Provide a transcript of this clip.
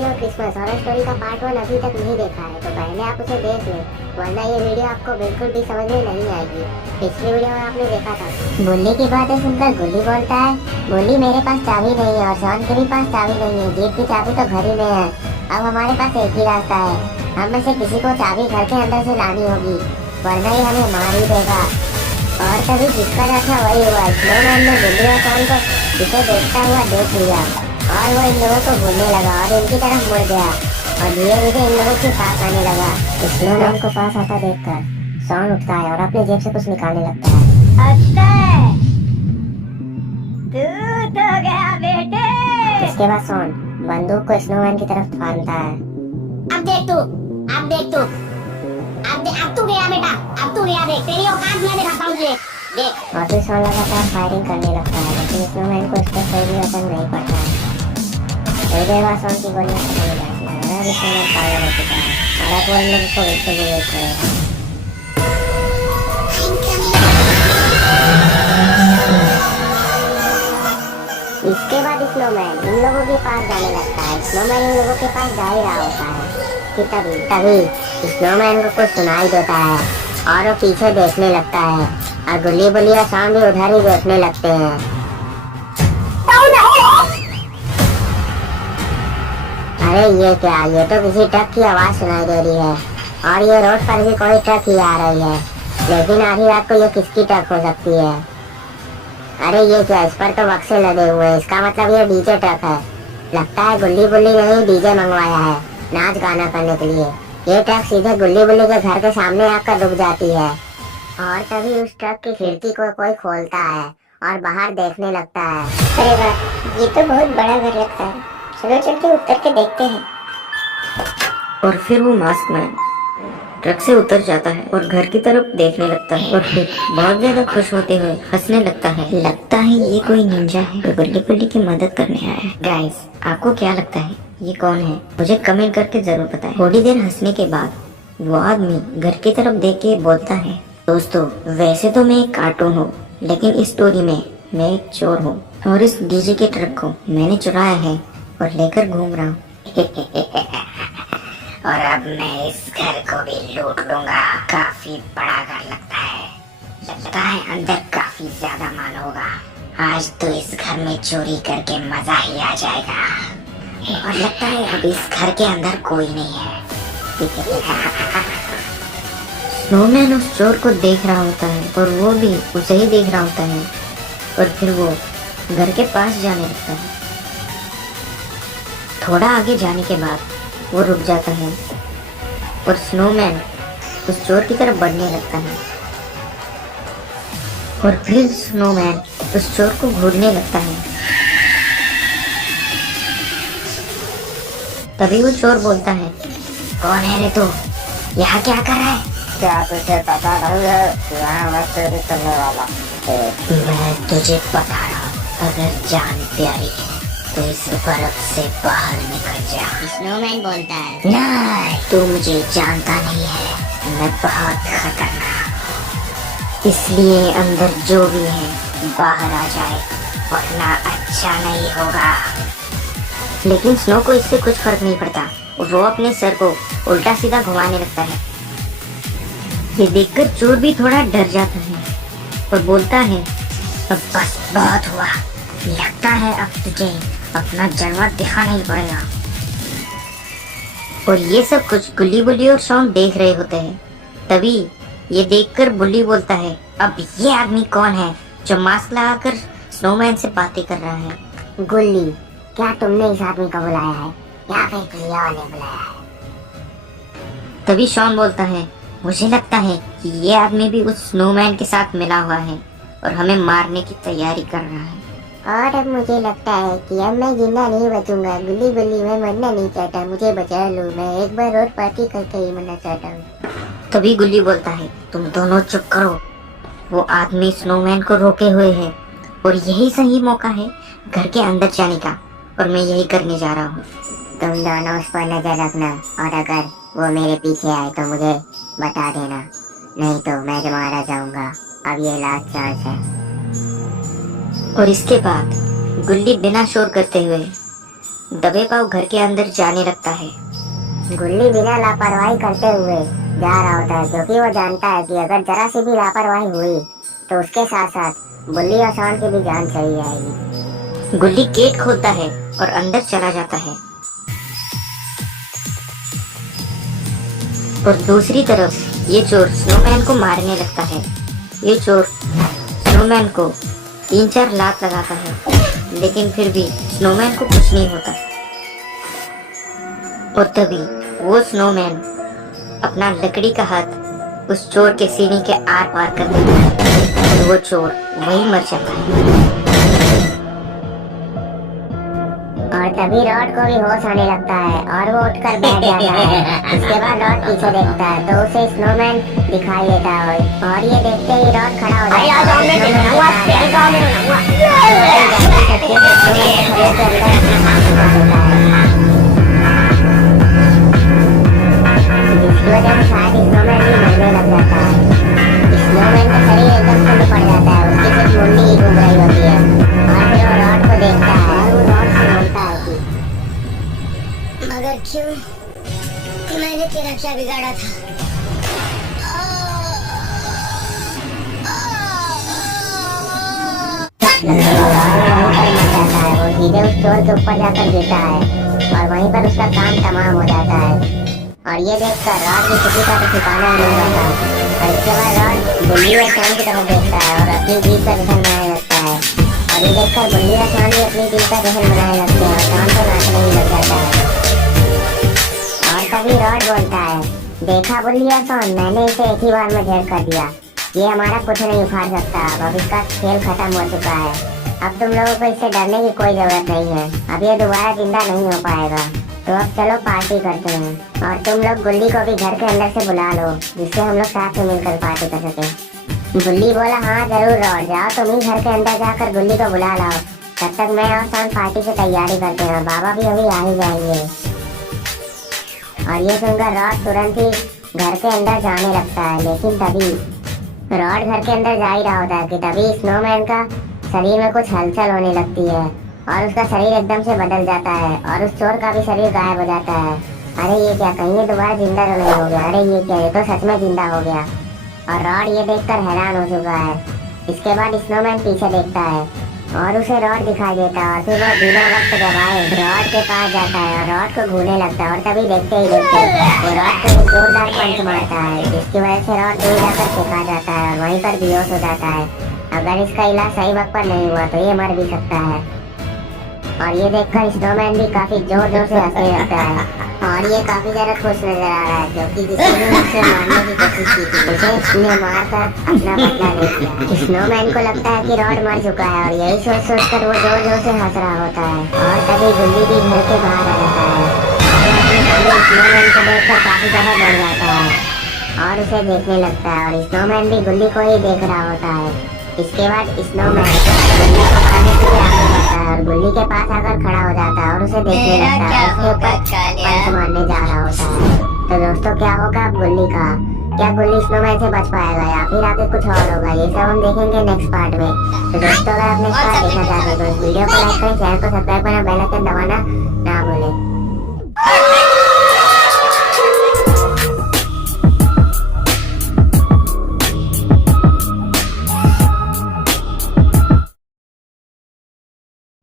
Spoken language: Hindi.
और क्रिसमस हॉरर स्टोरी का पार्ट 1 अभी तक नहीं देखा है तो पहले आप उसे देख लें, वरना ये वीडियो आपको बिल्कुल भी समझ में नहीं आएगी। पिछली वीडियो में आपने देखा था बुल्ली की बातें सुनकर गुल्ली बोलता है, बुल्ली मेरे पास चाबी नहीं है और शॉन के भी पास चाबी नहीं है, जीप की चाबी तो घर ही में है। अब हमारे पास एक ही रास्ता है, हम में से किसी को चाबी घर के अंदर से लानी होगी, वरना ये हमें मार ही देगा। और तभी जिसका डर था वही हुआ। स्नोमैन ने बुल्ली और शॉन को इसे देखता हुआ देख लिया और वो इन लोगों को भूलने लगा और इनकी तरफ मुड़ गया और धीरे धीरे इन लोगों के पास आने लगा। स्नोमैन को पास आता देखकर शॉन उठता है और अपने जेब से कुछ निकालने लगता है। अक्षय, तू तो गया बेटे। इसके बाद शॉन बंदूक को स्नोमैन की तरफ तानता है। अब देख तू, अब तू गया बेटा, अब तू गया, देख तेरी औकात मैं दिखाता हूँ तुझे, देख। और फिर शॉन लगातार फायरिंग करने लगता है, लेकिन स्नोमैन को इस पर कोई भी असर नहीं पड़ता है। थोड़ी देर बाद शॉन की गोलियां खत्म हो जाती हैं और अब स्नोमैन पागल हो चुका है और अब वो इन लोगों को बिल्कुल भी देख रहे हैं। इसके बाद स्नोमैन इन लोगों के पास जाने लगता है। स्नोमैन इन लोगों के पास जा ही रहा होता है कि तभी स्नोमैन को कुछ सुनाई देता है और वो पीछे देखने लगता है और गुल्ली बुल्ली और शॉन भी उधर ही देखने लगते हैं। अरे ये क्या, ये तो किसी ट्रक की आवाज सुनाई दे रही है और ये रोड पर भी कोई ट्रक ही आ रही है, लेकिन आधी रात को ये किसकी ट्रक हो सकती है? अरे ये क्या, इस पर तो बक्से लगे हुए हैं, इसका मतलब ये डीजे ट्रक है। लगता है गुल्ली बुल्ली ने ही डीजे मंगवाया है नाच गाना करने के लिए। ये ट्रक सीधे गुल्ली बुल्ली के घर के सामने आकर रुक जाती है और तभी उस ट्रक की खिड़की को कोई खोलता है और बाहर देखने लगता है। अरे वाह, ये तो बहुत बड़ा घर लगता है, चलो चल के उतर के देखते हैं। और फिर वो मास्क मैन ट्रक से उतर जाता है और घर की तरफ देखने लगता है और फिर बहुत ज्यादा खुश होते हुए हंसने लगता है। लगता है ये कोई निंजा है जो गुल्ली बुल्ली की मदद करने आया है। गाइस, आपको क्या लगता है ये कौन है? मुझे कमेंट करके जरूर बताएं। थोड़ी देर हंसने के बाद वो आदमी घर की तरफ देख के बोलता है, दोस्तों वैसे तो मैं एक कार्टून हूँ, लेकिन इस स्टोरी में मैं एक चोर हूँ और इस डीजे के ट्रक को मैंने चुराया है और लेकर घूम रहा हूँ। और अब मैं इस घर को भी लूट लूंगा। काफी बड़ा घर लगता है अंदर काफी ज्यादा माल होगा। आज तो इस घर में चोरी करके मजा ही आ जाएगा। और लगता है अब इस घर के अंदर कोई नहीं है। स्नोमैन उस चोर को देख रहा होता है और वो भी उसे ही देख रहा होता है और फिर वो घर के पास जाने लगता है। थोड़ा आगे जाने के बाद वो रुक जाता है और स्नोमैन उस चोर की तरफ बढ़ने लगता है और फिर स्नोमैन उस चोर को घूरने लगता है। तभी वो चोर बोलता है, कौन है रे तू? यहाँ क्या कर रहा है? क्या तुझे पता नहीं है, यहाँ मैं चोरी करने वाला। मैं तुझे बता रहा हूँ, अगर जान प्यारी है तो इस बर्फ से बाहर निकल जा। स्नोमैन बोलता है, नहीं, तू मुझे जानता नहीं है, मैं बहुत खतरनाक हूँ। इसलिए अंदर जो भी है बाहर आ जाए, वरना अच्छा नहीं होगा। लेकिन स्नो को इससे कुछ फर्क नहीं पड़ता, वो अपने सर को उल्टा सीधा घुमाने लगता है। ये देखकर चोर भी थोड़ा डर जाता है और बोलता है, अब बस बहुत हुआ, लगता है अब तुझे अपना जलवा दिखाना ही पड़ेगा। और ये सब कुछ गुल्ली बुल्ली और शॉन देख रहे होते हैं। तभी ये देखकर बुल्ली बोलता है, अब ये आदमी कौन है जो मास्क लगाकर स्नोमैन से बातें कर रहा है? गुल्ली, क्या तुमने इस आदमी को बुलाया है या फिर किसी और ने बुलाया है? तभी शॉन बोलता है, मुझे लगता है कि ये आदमी भी उस स्नोमैन के साथ मिला हुआ है और हमें मारने की तैयारी कर रहा है। और अब मुझे लगता है कि अब मैं जिंदा नहीं बचूंगा। गुल्ली बुल्ली, मैं मरना नहीं चाहता, मुझे बचा लो, मैं एक बार और पार्टी करके ही मरना चाहता हूँ। तभी गुल्ली बोलता है, तुम दोनों चुप करो, वो आदमी स्नोमैन को रोके हुए है और यही सही मौका है घर के अंदर जाने का और मैं यही करने जा रहा हूँ। तुम दोनों उस पर नजर रखना और अगर वो मेरे पीछे आए तो मुझे बता देना, नहीं तो मैं मारा जाऊंगा। अब ये लास्ट चांस है। और इसके बाद गुल्ली बिना शोर करते हुए दबे पाँव घर के अंदर जाने लगता है। गुल्ली बिना लापरवाही करते हुए जा रहा होता है, क्योंकि वो जानता है कि अगर जरा सी भी लापरवाही हुई तो उसके साथ साथ बुल्ली और सांड की भी जान चली जाएगी। गुल्ली गेट खोलता है और अंदर चला जाता है। और दूसरी तरफ ये चोर स्नोमैन को मारने लगता है। ये चोर स्नोमैन को 3-4 लात लगाता है, लेकिन फिर भी स्नोमैन को कुछ नहीं होता। और तभी वो स्नोमैन अपना लकड़ी का हाथ उस चोर के सीने के आर पार कर देता है और वो चोर वहीं मर जाता है। और तभी रॉड को भी होश आने लगता है और वो उठकर बैठ जाता है। इसके बाद रॉड पीछे देखता है तो उसे स्नोमैन दिखाई देता है और ये देखते ही रॉड खड़ा हो जाता है। जिसकी वजह से शायद स्नोमैन भी मरने लग जाता है। स्नोमैन का शरीर एकदम से निपट जाता है, उसकी सिर्फ मुंडी ही घूम रही होती है। और फिर वो रॉड को देखता है और वो रॉड से बोलता है कि मगर क्यों? मैंने तेरा क्या बिगाड़ा था? वो सीधे उस चोर के ऊपर जाकर गिरता है और वहीं पर उसका काम तमाम हो जाता है। और ये देखकर रॉड की किसी का तो ठिकाना नहीं रहता। और इसके बाद रॉड बुल्ली और सांड की तरफ देखता है और अपनी जीत का जहन बनाने लगता है। और ये देखकर बुल्ली और सांड भी अपनी जीत का जहन बनाने लगते हैं और सांड को नाचने ही लग जाता है। और तभी रॉड बोलता है, देखा बुल्ली और सांड, मैंने इसे एक ही बार में ढेर कर दिया। ये हमारा कुछ नहीं उखाड़ सकता। अब इसका खेल खत्म हो चुका है। अब तुम लोगों को इससे डरने की कोई जरूरत नहीं है। अब ये दोबारा जिंदा नहीं हो पाएगा। तो अब चलो पार्टी करते हैं और तुम लोग गुल्ली को भी घर के अंदर से बुला लो, जिससे हम लोग साथ में मिलकर पार्टी कर सके। बुल्ली बोला, हाँ जरूर रॉड, जाओ तुम ही घर के अंदर जाकर गुल्ली को बुला लाओ। तब तक मैं और सांड पार्टी की तैयारी करते हैं। बाबा भी अभी आ ही जाएंगे। और ये सुनकर रॉड तुरंत ही घर के अंदर जाने लगता है। लेकिन तभी रॉड घर के अंदर जा ही रहा होता है कि तभी स्नोमैन का शरीर में कुछ हलचल होने लगती है और उसका शरीर एकदम से बदल जाता है और उस चोर का भी शरीर गायब हो जाता है। अरे ये क्या, कहीं ये दोबारा जिंदा तो नहीं हो गया? अरे ये क्या, ये तो सच में जिंदा हो गया। और रॉड ये देखकर हैरान हो चुका है। इसके बाद स्नोमैन पीछे देखता है और उसे रॉड दिखाई देता है। और फिर वो बिना वक्त गवाए रॉड के पास जाता है और रॉड को घूरने लगता है। और तभी देखते ही देखते वो रॉड को एक जोरदार पंच मारता है, जिसकी वजह से रॉड दूर जाकर फेंका जाता है और वहीं पर बेहोश हो जाता है। अगर इसका इलाज सही वक्त पर नहीं हुआ तो ये मर भी सकता है। और ये देखकर स्नोमैन भी काफी जोर जोर से हंसने लगता है और ये काफी ज्यादा खुश नजर आ रहा है, क्योंकि जिसने उसे मारने की कोशिश की थी उसे उसने मारकर अपना बदला ले लिया। स्नोमैन को लगता है कि रॉड मर चुका है और यही सोच सोचकर वो जोर जोर से हंस रहा होता है। और तभी गुल्ली भी घर के बाहर आ जाता है। स्नोमैन को देखकर काफी ज्यादा डर जाता है और उसे देखने लगता है। और स्नोमैन भी गुल्ली को ही देख रहा होता है। इसके बाद स्नोमैन गुल्ली को पाने के लिए आगे बढ़ता है और गुल्ली के पास आकर खड़ा हो जाता है और उसे देखने लगता है। उसके ऊपर पंच मारने जा रहा होता है। तो दोस्तों, क्या होगा अब गुल्ली का? क्या गुल्ली स्नोमैन से बच पाएगा या फिर आगे कुछ और होगा? ये सब हम देखेंगे नेक्स्ट पार्ट में। तो दोस्तों, अगर आप नेक्स्ट पार्ट देखना चाहते हैं तो इस वीडियो को लाइक करें, चैनल को सब्सक्राइब